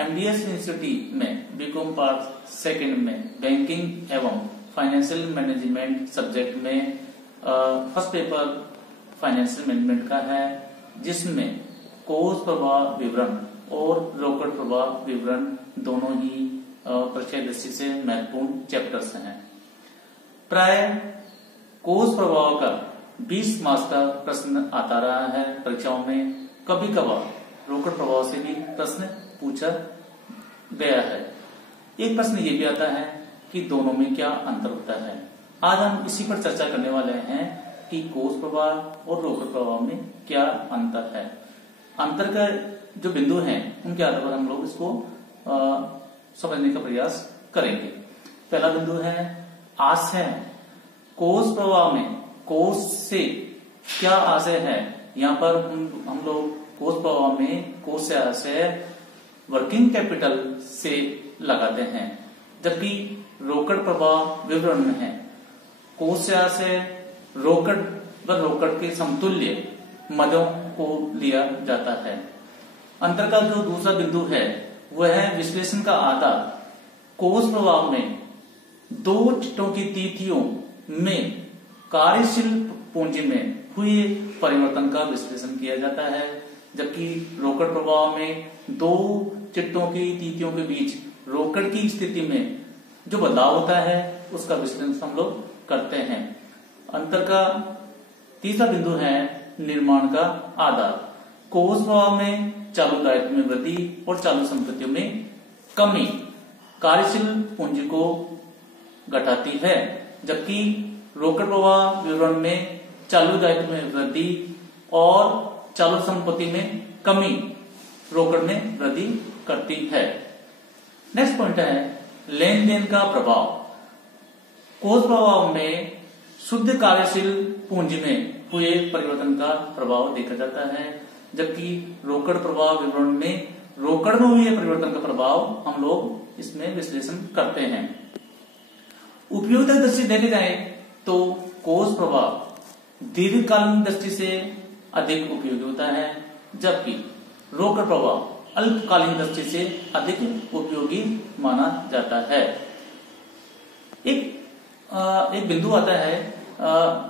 MDS university में BCom part second में banking एवं फाइनेंशियल मैनेजमेंट सब्जेक्ट में फर्स्ट पेपर फाइनेंशियल मैनेजमेंट का है, जिसमें कोर्स प्रवाह विवरण और रोकड़ प्रवाह विवरण दोनों ही परीक्षा दृष्टि से महत्वपूर्ण चैप्टर्स हैं। प्राय कोर्स प्रवाह का 20 मार्क्स का प्रश्न आता रहा है परीक्षाओं में। कभी कभार रोकड़ प्रवाह से भी प्रश्न पूछा गया है। एक प्रश्न ये भी आता है कि दोनों में क्या अंतर होता है। आज हम इसी पर चर्चा करने वाले हैं कि कोर्स प्रवाह और रोकड़ प्रवाह में क्या अंतर है। अंतर का जो बिंदु हैं उनके आधार पर हम लोग इसको समझने का प्रयास करेंगे। पहला बिंदु है आशय। कोर्स प्रवाह में कोर्स से क्या आशय है। यहाँ पर हम लोग कोर्स प्रवाह में कोर्स से आशय वर्किंग कैपिटल से लगाते हैं, जबकि रोकड़ प्रवाह विवरण में है कोर्स से आशय रोकड़ व रोकड़ के समतुल्य मदों को लिया जाता है। अंतर का जो दूसरा बिंदु है वह है विश्लेषण का आधार। कोर्स प्रवाह में 2 चिट्ठों की तिथियों में कार्यशील पूंजी में हुए परिवर्तन का विश्लेषण किया जाता है, जबकि रोकड़ प्रवाह में 2 चिट्ठों की तिथियों के बीच रोकड़ की स्थिति में जो बदलाव होता है उसका विश्लेषण हम लोग करते हैं। अंतर का तीसरा बिंदु है निर्माण का आधार। कोर्स प्रवाह में चालू दायित्व में वृद्धि और चालू संपत्तियों में कमी कार्यशील पूंजी को घटाती है, जबकि रोकड़ प्रवाह विवरण में चालू दायित्व में वृद्धि और चालू संपत्ति में कमी रोकड़ में वृद्धि करती है। नेक्स्ट पॉइंट है लेन देन का प्रभाव। कोर्स प्रवाह में शुद्ध कार्यशील पूंजी में हुए परिवर्तन का प्रभाव देखा जाता है, जबकि रोकड़ प्रवाह विवरण में रोकड़ में हुए परिवर्तन का प्रभाव हम लोग इसमें विश्लेषण करते हैं। उपयोगिता दृष्टि देखे जाए तो कोर्स प्रवाह दीर्घकालीन दृष्टि से अधिक उपयोगी होता है, जबकि रोकड़ प्रवाह अल्पकालीन दृष्टि से अधिक उपयोगी माना जाता है। एक बिंदु आता है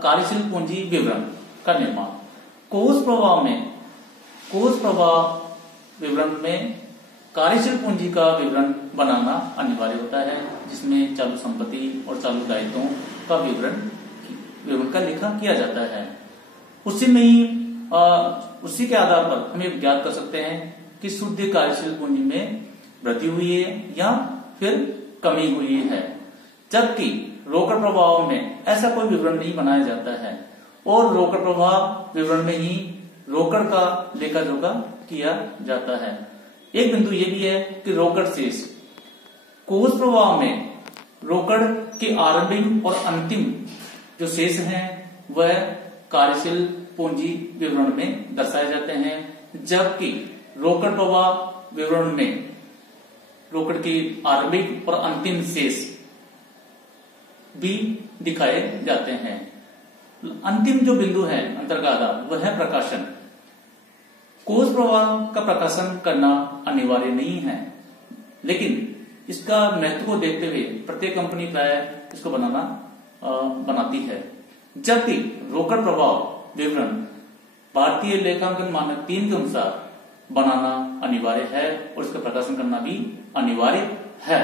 कार्यशील पूंजी विवरण का निर्माण। कोर्स प्रवाह विवरण में कार्यशील पूंजी का विवरण बनाना अनिवार्य होता है, जिसमें चालू संपत्ति और चालू दायित्वों का विवरण का लेखा किया जाता है। उसी के आधार पर हम ये ज्ञात कर सकते हैं कि शुद्ध कार्यशील पूंजी में वृद्धि हुई है या फिर कमी हुई है, जबकि रोकड़ प्रवाह में ऐसा कोई विवरण नहीं बनाया जाता है और रोकड़ प्रवाह विवरण में ही रोकड़ का लेखा जोखा किया जाता है। एक बिंदु ये भी है कि रोकड़ शेष। कोर्स प्रवाह में रोकड़ के आरंभिक और अंतिम जो शेष हैं वह कार्यशील पूंजी विवरण में दर्शाए जाते हैं, जबकि रोकड़ प्रवाह विवरण में रोकड़ के आरंभिक और अंतिम शेष भी दिखाए जाते हैं। अंतिम जो बिंदु है अंतर का आधार वह है प्रकाशन। कोर्स प्रवाह का प्रकाशन करना अनिवार्य नहीं है, लेकिन इसका महत्व को देखते हुए प्रत्येक कंपनी प्राय इसको बनाती है, जबकि रोकड़ प्रवाह विवरण भारतीय लेखांकन मानक 3 के अनुसार बनाना अनिवार्य है और इसका प्रकाशन करना भी अनिवार्य है।